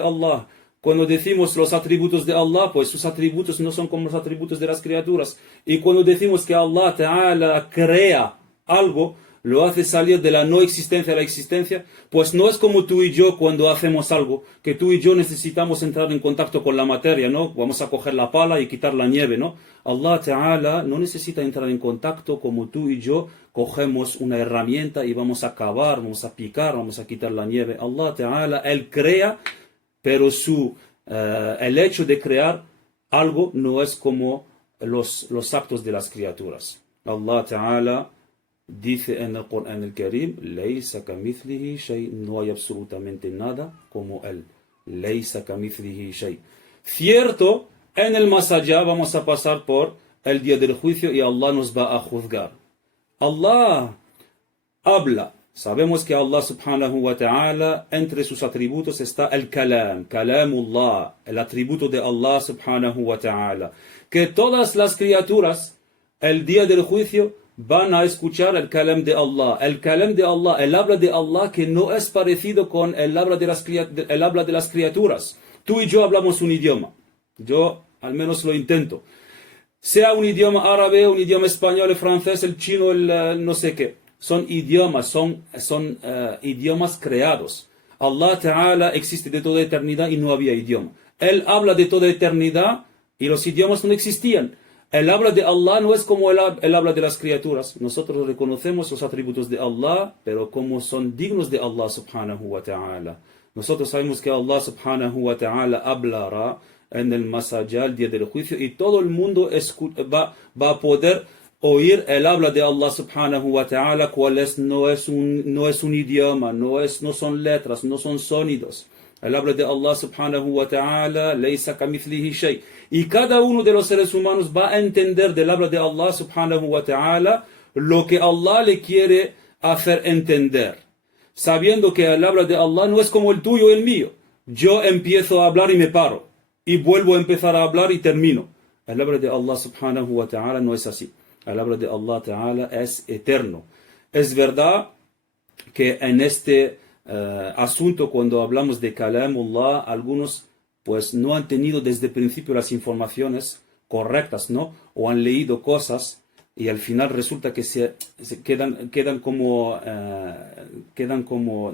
Allah. Cuando decimos los atributos de Allah, pues sus atributos no son como los atributos de las criaturas. Y cuando decimos que Allah Ta'ala crea algo, lo hace salir de la no existencia a la existencia, pues no es como tú y yo cuando hacemos algo, que tú y yo necesitamos entrar en contacto con la materia, ¿no? Vamos a coger la pala y quitar la nieve, ¿no? Allah Ta'ala no necesita entrar en contacto como tú y yo cogemos una herramienta y vamos a cavar, vamos a picar, vamos a quitar la nieve. Allah Ta'ala, Él crea, pero el hecho de crear algo no es como los actos de las criaturas. Allah Ta'ala dice en el Corán el Karim, Laysa kamithlihi shay, no hay absolutamente nada como Él. Laysa kamithlihi shay. Cierto, en el más allá vamos a pasar por el día del juicio y Allah nos va a juzgar. Allah habla. Sabemos que Allah subhanahu wa ta'ala, entre sus atributos está el kalam, kalamullah, el atributo de Allah subhanahu wa ta'ala. Que todas las criaturas, el día del juicio, van a escuchar el kalam de Allah. El kalam de Allah, el habla de Allah que no es parecido con el habla de las criaturas. Tú y yo hablamos un idioma. Yo al menos lo intento. Sea un idioma árabe, un idioma español, el francés, el chino, el no sé qué. Son idiomas, son idiomas creados. Allah Ta'ala existe de toda eternidad y no había idioma. Él habla de toda eternidad y los idiomas no existían. El habla de Allah no es como el habla de las criaturas. Nosotros reconocemos los atributos de Allah, pero como son dignos de Allah Subhanahu wa Ta'ala. Nosotros sabemos que Allah Subhanahu wa Ta'ala hablará en el más allá, el día del juicio, y todo el mundo va a poder oír el habla de Allah Subhanahu wa Ta'ala, no es un idioma, no son letras, no son sonidos. El habla de Allah Subhanahu wa Ta'ala, Laysa kamithlihi shay. Y cada uno de los seres humanos va a entender del habla de Allah Subhanahu wa Ta'ala lo que Allah le quiere hacer entender. Sabiendo que el habla de Allah no es como el tuyo o el mío. Yo empiezo a hablar y me paro. Y vuelvo a empezar a hablar y termino. El habla de Allah Subhanahu wa Ta'ala no es así. El habla de Allah Ta'ala es eterno. Es verdad que en este asunto, cuando hablamos de Kalamullah, algunos pues no han tenido desde el principio las informaciones correctas, ¿no? O han leído cosas y al final resulta que se quedan como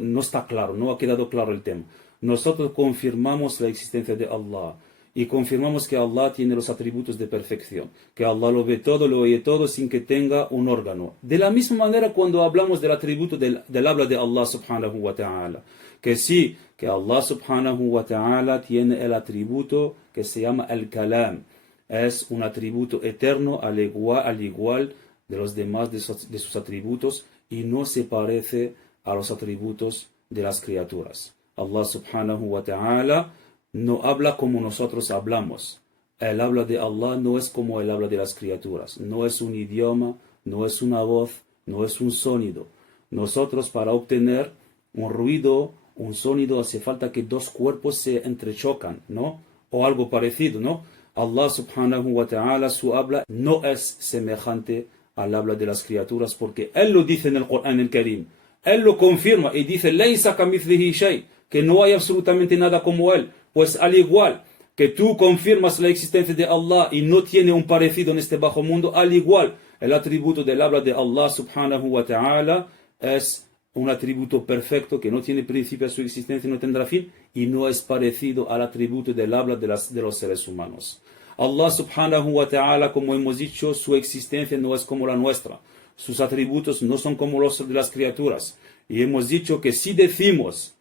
no está claro, no ha quedado claro el tema. Nosotros confirmamos la existencia de Allah. Y confirmamos que Allah tiene los atributos de perfección, que Allah lo ve todo, lo oye todo sin que tenga un órgano. De la misma manera cuando hablamos del atributo del habla de Allah subhanahu wa ta'ala, que sí, que Allah subhanahu wa ta'ala tiene el atributo que se llama el kalam. Es un atributo eterno al igual de los demás de sus atributos y no se parece a los atributos de las criaturas. Allah subhanahu wa ta'ala no habla como nosotros hablamos. El habla de Allah no es como el habla de las criaturas. No es un idioma, no es una voz, no es un sonido. Nosotros para obtener un ruido, un sonido, hace falta que dos cuerpos se entrechocan, ¿no? O algo parecido, ¿no? Allah subhanahu wa ta'ala, su habla no es semejante al habla de las criaturas porque Él lo dice en el Corán el Karim. Él lo confirma y dice, Laysa kamithlihi shay, que no hay absolutamente nada como Él. Pues al igual que tú confirmas la existencia de Allah y no tiene un parecido en este bajo mundo, al igual el atributo del habla de Allah subhanahu wa ta'ala es un atributo perfecto que no tiene principio a su existencia y no tendrá fin y no es parecido al atributo del habla de los seres humanos. Allah subhanahu wa ta'ala, como hemos dicho, su existencia no es como la nuestra. Sus atributos no son como los de las criaturas. Y hemos dicho que si decimos,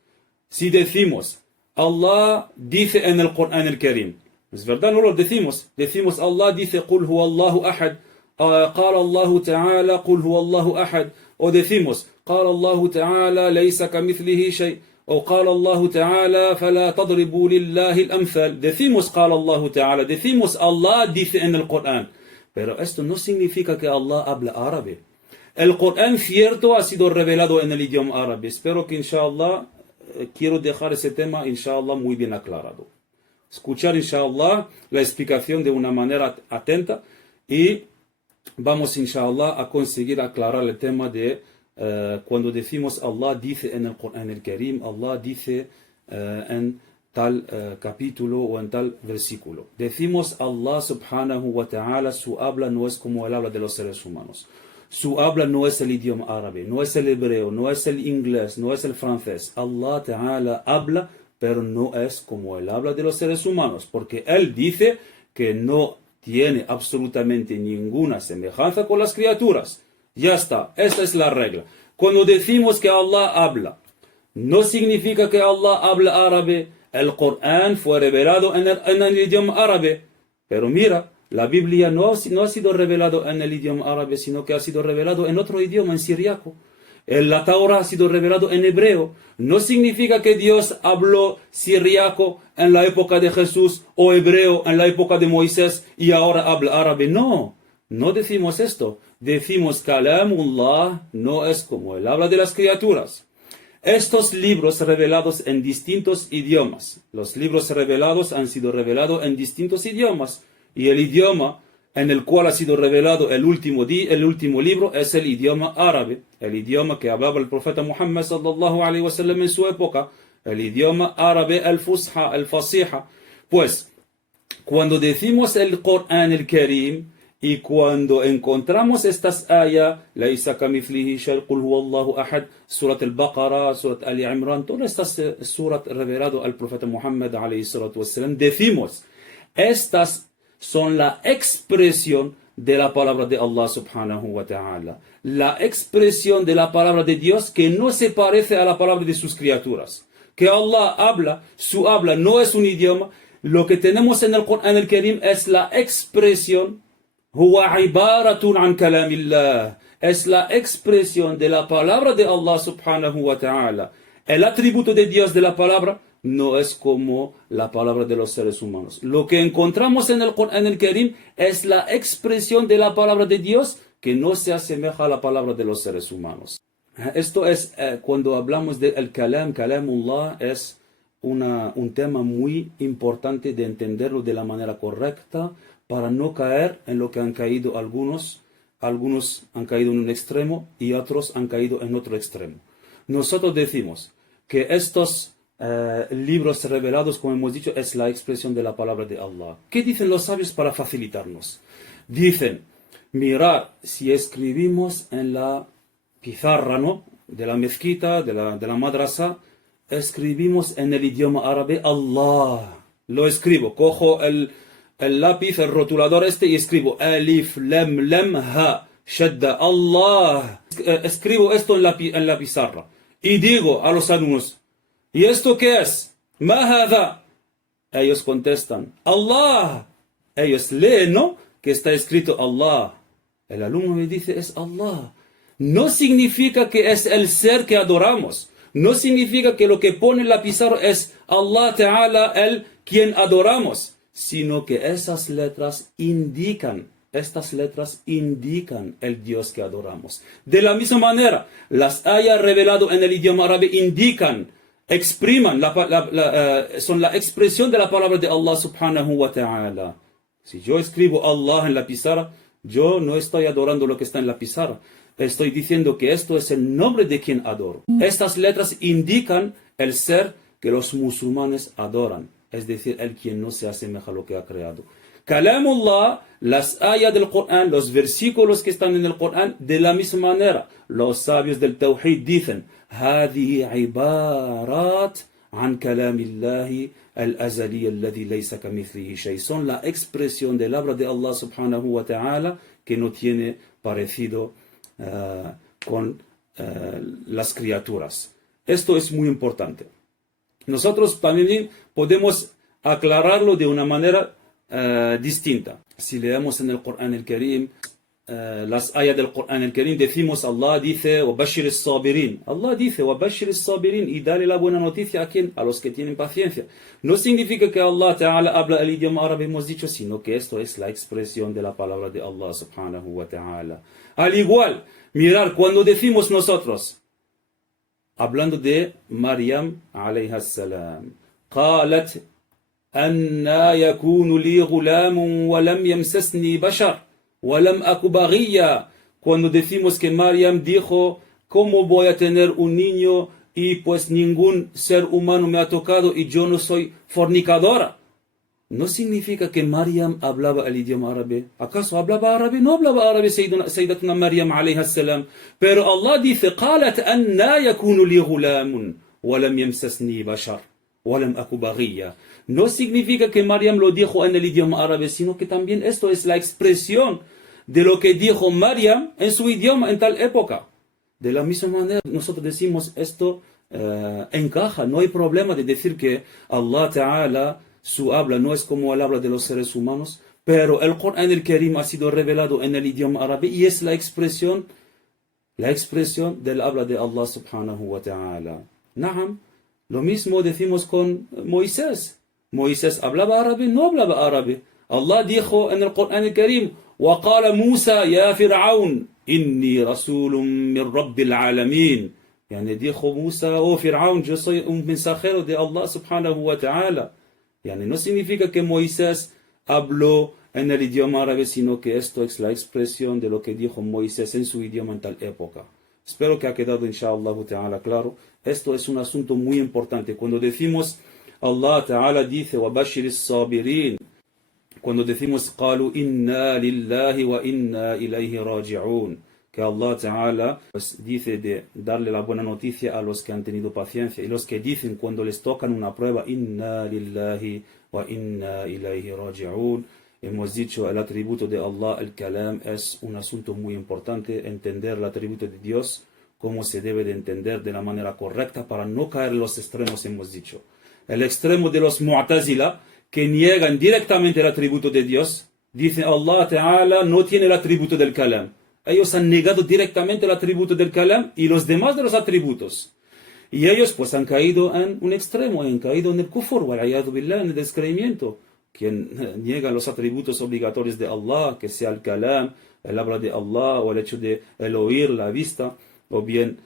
Allah dice en el Corán el Karim. Es verdad, no lo decimos. Decimos, Allah dice, Qul huwa Allahu ahad. Qala Allahu ta'ala, Qul huwa Allahu ahad. O decimos, Qala Allahu ta'ala, Laysa kamithlihi shay. O Qala Allahu ta'ala, Fala tadribu lillahi al-amthal. Decimos, Qala Allahu ta'ala. Decimos, Allah dice en el Corán. Pero esto no significa que Allah habla árabe. El Corán cierto ha sido revelado en el idioma árabe. Espero que inshallah quiero dejar ese tema, inshallah, muy bien aclarado. Escuchar, inshallah, la explicación de una manera atenta y vamos, inshallah, a conseguir aclarar el tema de cuando decimos Allah dice en el Corán el Karim, Allah dice en tal capítulo o en tal versículo. Decimos Allah subhanahu wa ta'ala, su habla no es como el habla de los seres humanos. Su habla no es el idioma árabe, no es el hebreo, no es el inglés, no es el francés. Allah ta'ala habla, pero no es como el habla de los seres humanos, porque Él dice que no tiene absolutamente ninguna semejanza con las criaturas. Ya está, esta es la regla. Cuando decimos que Allah habla, no significa que Allah habla árabe. El Corán fue revelado en el idioma árabe. Pero mira, la Biblia no ha sido revelado en el idioma árabe, sino que ha sido revelado en otro idioma, en siriaco. La Torah ha sido revelado en hebreo. No significa que Dios habló siriaco en la época de Jesús o hebreo en la época de Moisés y ahora habla árabe. No, no decimos esto. Decimos Kalamullah no es como el habla de las criaturas. Estos libros revelados en distintos idiomas. Los libros revelados han sido revelados en distintos idiomas. Y el idioma en el cual ha sido revelado el último libro es el idioma árabe. El idioma que hablaba el profeta Muhammad sallallahu alaihi wasallam en su época. El idioma árabe, el fusha, el fasiha. Pues, cuando decimos el Corán el Karim, y cuando encontramos estas ayas, Laysa kamithlihi shay, Qul huwallahu ahad, Surat al-Baqarah, Surat Ali Imran, todas estas surat revelado al profeta Muhammad alayhi salatu wassalam, decimos, estas son la expresión de la palabra de Allah subhanahu wa ta'ala. La expresión de la palabra de Dios que no se parece a la palabra de sus criaturas. Que Allah habla, su habla no es un idioma. Lo que tenemos en el Corán el Karim es la expresión Huwa ibaratun an kalamillah. Es la expresión de la palabra de Allah subhanahu wa ta'ala. El atributo de Dios de la palabra no es como la palabra de los seres humanos. Lo que encontramos en el Corán el Karim es la expresión de la palabra de Dios que no se asemeja a la palabra de los seres humanos. Esto es, cuando hablamos de el kalamullah, es un tema muy importante de entenderlo de la manera correcta, para no caer en lo que han caído algunos. Algunos han caído en un extremo y otros han caído en otro extremo. Nosotros decimos que estos libros revelados, como hemos dicho, es la expresión de la palabra de Allah. ¿Qué dicen los sabios para facilitarnos? Dicen, mirad, si escribimos en la pizarra, ¿no?, de la mezquita, de la madrasa, escribimos en el idioma árabe Allah. Lo escribo, cojo el lápiz, el rotulador y escribo alif, lam, lam, ha, shadda, Allah. Escribo esto en la pizarra y digo a los alumnos, ¿y esto qué es? Ma hadha. Ellos contestan, Allah. Ellos leen, ¿no?, que está escrito Allah. El alumno me dice, es Allah. No significa que es el ser que adoramos. No significa que lo que pone en la pizarra es Allah Ta'ala, el quien adoramos, sino que estas letras indican el Dios que adoramos. De la misma manera, las ayas reveladas en el idioma árabe expriman, son la expresión de la palabra de Allah subhanahu wa ta'ala. Si yo escribo Allah en la pizarra, yo no estoy adorando lo que está en la pizarra. Estoy diciendo que esto es el nombre de quien adoro. Estas letras indican el ser que los musulmanes adoran, es decir, el quien no se asemeja a lo que ha creado. Kalamullah, las ayas del Corán, los versículos que están en el Corán, de la misma manera, los sabios del Tawhid dicen, هذه عبارات عن كلام الله الأزلي الذي ليس كمثله شيء. Son la expresión del habla de Allah subhanahu wa ta'ala que no tiene parecido con las criaturas. Esto es muy importante. Nosotros también podemos aclararlo de una manera distinta. Si leemos en el Corán el Karim, las ayas del Corán el Karim, decimos, Allah dice, وَبَشِّرِ الصَّابِرِينَ. Allah dice, وَبَشِّرِ الصَّابِرِينَ, y dale la buena noticia a quién? A los que tienen paciencia. No significa que Allah Ta'ala habla el idioma árabe, hemos dicho, sino que esto es la expresión de la palabra de Allah subhanahu wa ta'ala. Al igual, mirar, cuando decimos nosotros, hablando de Maryam alayha salam, قالت أَنَّا يَكُونُ لِي غُلَامٌ وَلَمْ يَمْسَسْنِي بَشَرٌ وَلَمْ أَكُ بَغِيًّا. Cuando decimos que Maryam dijo, ¿cómo voy a tener un niño y pues ningún ser humano me ha tocado y yo no soy fornicadora. No significa que Maryam hablaba el idioma árabe. ¿Acaso hablaba árabe? No hablaba árabe Sayyidatuna Maryam alayha salam. Pero Allah dice, قالت أَنَّا يَكُونُ لِي غُلَامٌ وَلَمْ يَمْسَسْنِي بَشَرٌ وَلَمْ أَكُ بَغِيًّا. No significa que Maryam lo dijo en el idioma árabe, sino que también esto es la expresión de lo que dijo Maryam en su idioma en tal época. De la misma manera, nosotros decimos esto encaja, no hay problema de decir que Allah Ta'ala, su habla no es como el habla de los seres humanos, pero el Corán el Karim ha sido revelado en el idioma árabe y es la expresión del habla de Allah Subhanahu wa Ta'ala. Na'am, lo mismo decimos con Moisés. Moisés hablaba árabe, no hablaba árabe. Allah dijo en el Corán el Karim, وَقَالَ مُوسَى يَا فِرْعَوْنَ إِنِّي رَسُولٌ مِّن رَبِّ الْعَالَمِينَ. Yani dijo Musa, oh Fir'aun, yo soy un mensajero de Allah Subhanahu wa Ta'ala. Yani no significa que Moisés habló en el idioma árabe, sino que esto es la expresión de lo que dijo Moisés en su idioma en tal época. Espero que ha quedado inshallah ta'ala claro. Esto es un asunto muy importante. Cuando decimos, Allah Ta'ala dice, وَبَشِّرِ الصَّابِرِينَ, cuando decimos, قَالُوا إِنَّا لِلَّهِ وَإِنَّا إِلَيْهِ رَاجِعُونَ, que Allah Ta'ala pues, dice de darle la buena noticia a los que han tenido paciencia, y los que dicen cuando les tocan una prueba, inna lillahi wa inna ilayhi raji'un. Hemos dicho, el atributo de Allah, el kalam, es un asunto muy importante, entender el atributo de Dios, cómo se debe de entender de la manera correcta para no caer en los extremos, hemos dicho. El extremo de los mu'tazila, que niegan directamente el atributo de Dios, dicen Allah Ta'ala no tiene el atributo del kalam. Ellos han negado directamente el atributo del kalam y los demás de los atributos. Y ellos pues han caído en un extremo, han caído en el kufr, wal-'iyadhu billah, en el descreimiento. Quien niega los atributos obligatorios de Allah, que sea el kalam, el habla de Allah, o el hecho de el oír, la vista, o bien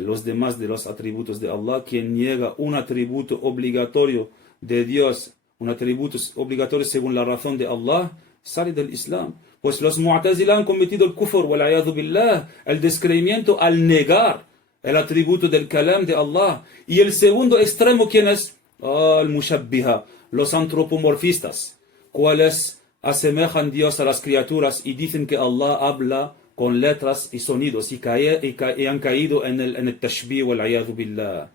los demás de los atributos de Allah, quien niega un atributo obligatorio de Dios, un atributo obligatorio según la razón de Allah, sale del Islam. Pues los mu'tazila han cometido el kufr, wal-'iyadhu billah, el descreimiento al negar el atributo del kalam de Allah. Y el segundo extremo, ¿quién es? El mushabbiha, los antropomorfistas, cuales asemejan Dios a las criaturas y dicen que Allah habla con letras y sonidos y han caído en el tashbih, wal-'iyadhu billah.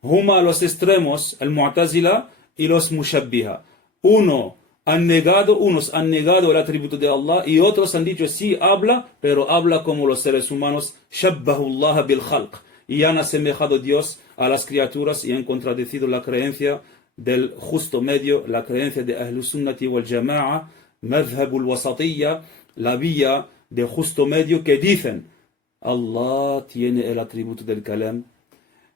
Huma los extremos, el mu'tazila y los mushabbiha. Unos han negado el atributo de Allah y otros han dicho sí habla, pero habla como los seres humanos, shabbahu Allah bil khalq, y han asemejado Dios a las criaturas y han contradecido la creencia del justo medio, la creencia de Ahlus Sunnati wal Jama'a, madhhabul wasatiyya, la vía de justo medio, que dicen Allah tiene el atributo del kalam,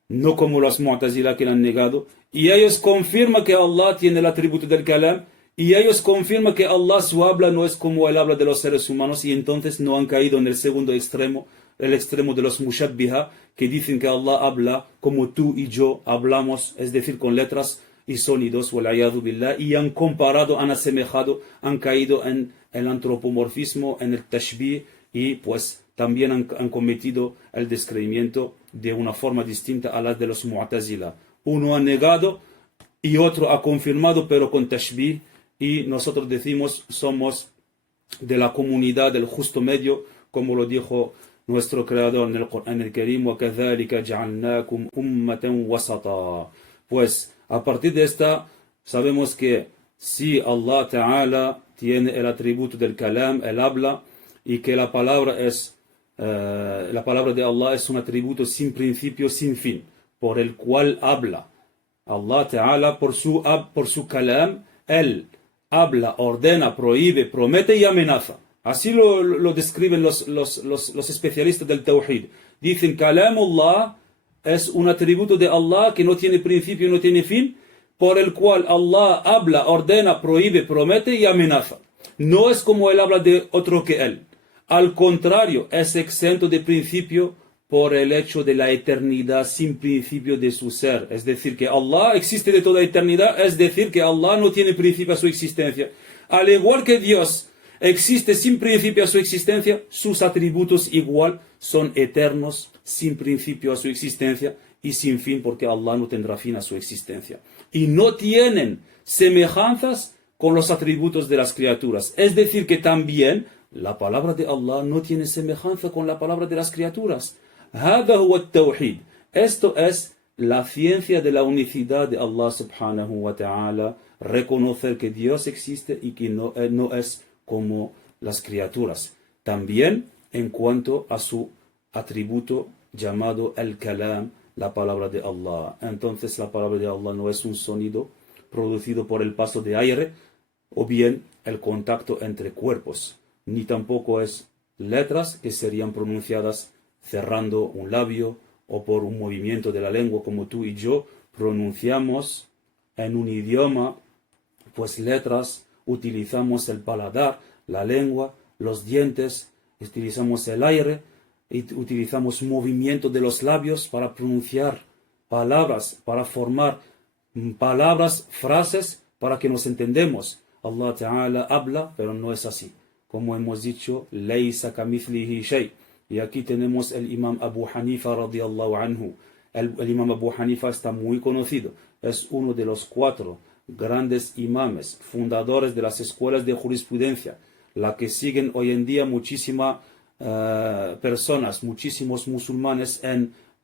no como los mu'tazila que lo han negado, y ellos confirman que Allah tiene el atributo del kalam, y ellos confirman que Allah su habla no es como el habla de los seres humanos, y entonces no han caído en el segundo extremo, el extremo de los mushabbiha, que dicen que Allah habla como tú y yo hablamos, es decir, con letras y sonidos, wal-'iyadhu billah, y han comparado, han asemejado, han caído en el antropomorfismo, en el tashbih, y pues también han cometido el descreimiento de una forma distinta a la de los mu'tazila. Uno ha negado y otro ha confirmado, pero con tashbih, y nosotros decimos somos de la comunidad del justo medio, como lo dijo nuestro creador en el Corán el Karim, وَكَذَلِكَ جَعَلْنَاكُمْ أُمَّةً وَسَطًا. Pues a partir de esta sabemos que si Allah Ta'ala tiene el atributo del kalam, el habla, y que la palabra de Allah es un atributo sin principio, sin fin, por el cual habla. Allah Ta'ala por su kalam, Él habla, ordena, prohíbe, promete y amenaza. Así lo describen los especialistas del Tawhid. Dicen, Kalamullah es un atributo de Allah que no tiene principio, no tiene fin, por el cual Allah habla, ordena, prohíbe, promete y amenaza. No es como Él habla de otro que Él. Al contrario, es exento de principio por el hecho de la eternidad sin principio de su ser. Es decir, que Allah existe de toda eternidad, es decir, que Allah no tiene principio a su existencia. Al igual que Dios existe sin principio a su existencia, sus atributos igual son eternos, sin principio a su existencia, y sin fin, porque Allah no tendrá fin a su existencia. Y no tienen semejanzas con los atributos de las criaturas. Es decir, que también la palabra de Allah no tiene semejanza con la palabra de las criaturas. هذا هو التوحيد. Esto es la ciencia de la unicidad de Allah subhanahu wa ta'ala, reconocer que Dios existe y que no es como las criaturas. También en cuanto a su atributo llamado el kalam, la palabra de Allah. Entonces la palabra de Allah no es un sonido producido por el paso de aire o bien el contacto entre cuerpos, ni tampoco es letras que serían pronunciadas cerrando un labio o por un movimiento de la lengua como tú y yo pronunciamos en un idioma, pues letras, utilizamos el paladar, la lengua, los dientes, utilizamos el aire y utilizamos movimiento de los labios para pronunciar palabras, para formar palabras, frases, para que nos entendemos. Allah Ta'ala habla, pero no es así. Como hemos dicho, Laysa kamithlihi shay. Y aquí tenemos el Imam Abu Hanifa radiyallahu anhu. El Imam Abu Hanifa está muy conocido. Es uno de los 4 grandes imames, fundadores de las escuelas de jurisprudencia, la que siguen hoy en día muchísimas personas, muchísimos musulmanes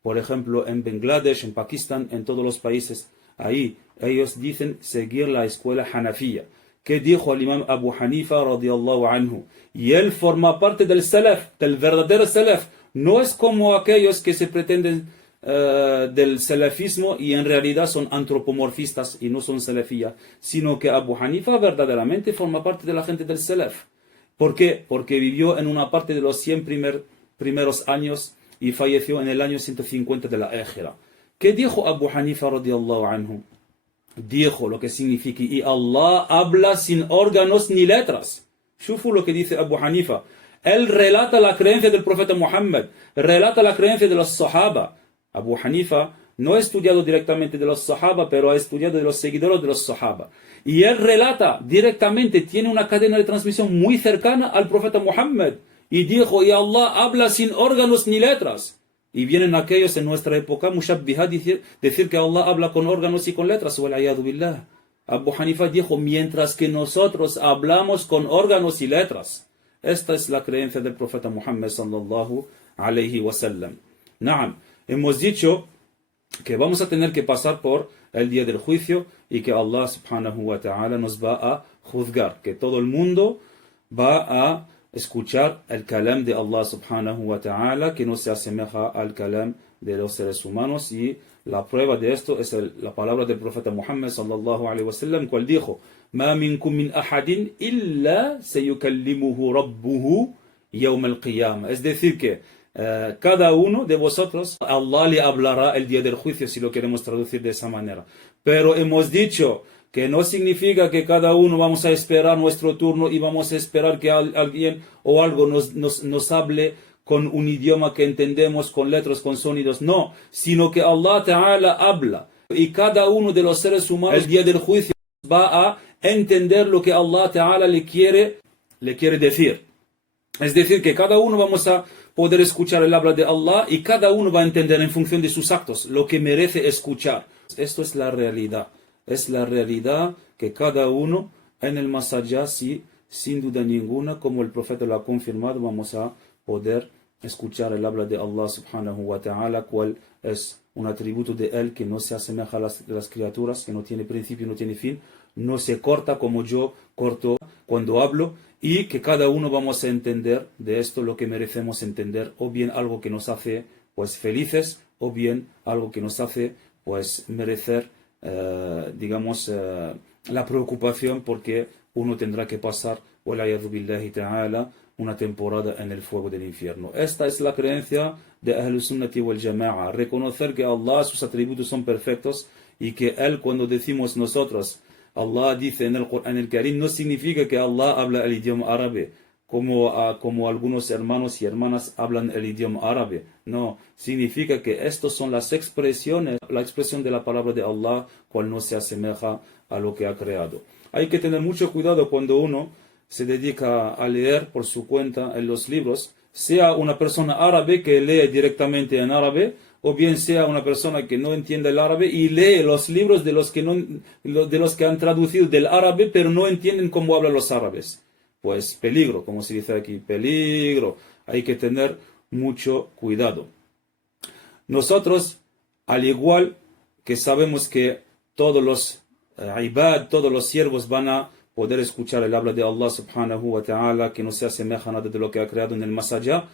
por ejemplo, en Bangladesh, en Pakistán, en todos los países. Ahí ellos dicen seguir la escuela Hanafiya. ¿Qué dijo el Imam Abu Hanifa radiyallahu anhu? Y él forma parte del Salaf, del verdadero Salaf. No es como aquellos que se pretenden del salafismo y en realidad son antropomorfistas y no son salafía, sino que Abu Hanifa verdaderamente forma parte de la gente del Salaf. ¿Por qué? Porque vivió en una parte de los 100 primeros años y falleció en el año 150 de la Égira. ¿Qué dijo Abu Hanifa radiyallahu anhu? Dijo lo que significa, y Allah habla sin órganos ni letras. Shufu lo que dice Abu Hanifa. Él relata la creencia del profeta Muhammad, relata la creencia de los Sahaba. Abu Hanifa no ha estudiado directamente de los Sahaba, pero ha estudiado de los seguidores de los Sahaba. Y él relata directamente, tiene una cadena de transmisión muy cercana al profeta Muhammad. Y dijo, y Allah habla sin órganos ni letras. Y vienen aquellos en nuestra época, mushabbihah, decir que Allah habla con órganos y con letras. Wal'ayadu billah. Abu Hanifa dijo, mientras que nosotros hablamos con órganos y letras. Esta es la creencia del profeta Muhammad sallallahu alayhi wa sallam. Naam. Hemos dicho que vamos a tener que pasar por el día del juicio y que Allah subhanahu wa ta'ala nos va a juzgar, que todo el mundo va a escuchar el kalam de Allah subhanahu wa ta'ala, que no se asemeja al kalam de los seres humanos, y la prueba de esto es la palabra del profeta Muhammad sallallahu alayhi wa sallam, cual dijo, ma minkum min ahadin illa sayukallimuhu rabbuhu yawm al-qiyamah. Es decir que cada uno de vosotros, Allah le hablará el día del juicio, si lo queremos traducir de esa manera. Pero hemos dicho que no significa que cada uno vamos a esperar nuestro turno y vamos a esperar que alguien o algo nos hable con un idioma que entendemos, con letras, con sonidos. No, sino que Allah Ta'ala habla. Y cada uno de los seres humanos, el día del juicio, va a entender lo que Allah Ta'ala le quiere decir. Es decir, que cada uno vamos a poder escuchar el habla de Allah y cada uno va a entender en función de sus actos lo que merece escuchar. Esto es la realidad. Es la realidad que cada uno en el más allá, sí, sin duda ninguna, como el profeta lo ha confirmado, vamos a poder escuchar el habla de Allah subhanahu wa ta'ala, cual es un atributo de él que no se asemeja a las criaturas, que no tiene principio, no tiene fin, no se corta como yo corto cuando hablo, y que cada uno vamos a entender de esto lo que merecemos entender, o bien algo que nos hace pues felices, o bien algo que nos hace pues merecer la preocupación, porque uno tendrá que pasar wal'ayadu billahi ta'ala una temporada en el fuego del infierno. Esta es la creencia de Ahlus Sunnati wal Jama'a, reconocer que Allah, sus atributos son perfectos, y que Él, cuando decimos nosotros Allah dice en el Corán el Karim, no significa que Allah habla el idioma árabe, como algunos hermanos y hermanas hablan el idioma árabe. No, significa que estas son las expresiones, la expresión de la palabra de Allah, cual no se asemeja a lo que ha creado. Hay que tener mucho cuidado cuando uno se dedica a leer por su cuenta en los libros, sea una persona árabe que lee directamente en árabe, o bien sea una persona que no entiende el árabe y lee los libros de los que, de los que han traducido del árabe, pero no entienden cómo hablan los árabes. Pues peligro, como se dice aquí, peligro. Hay que tener mucho cuidado. Nosotros, al igual que sabemos que todos los ibad, todos los siervos van a poder escuchar el habla de Allah subhanahu wa ta'ala, que no se asemeja a nada de lo que ha creado en el más allá,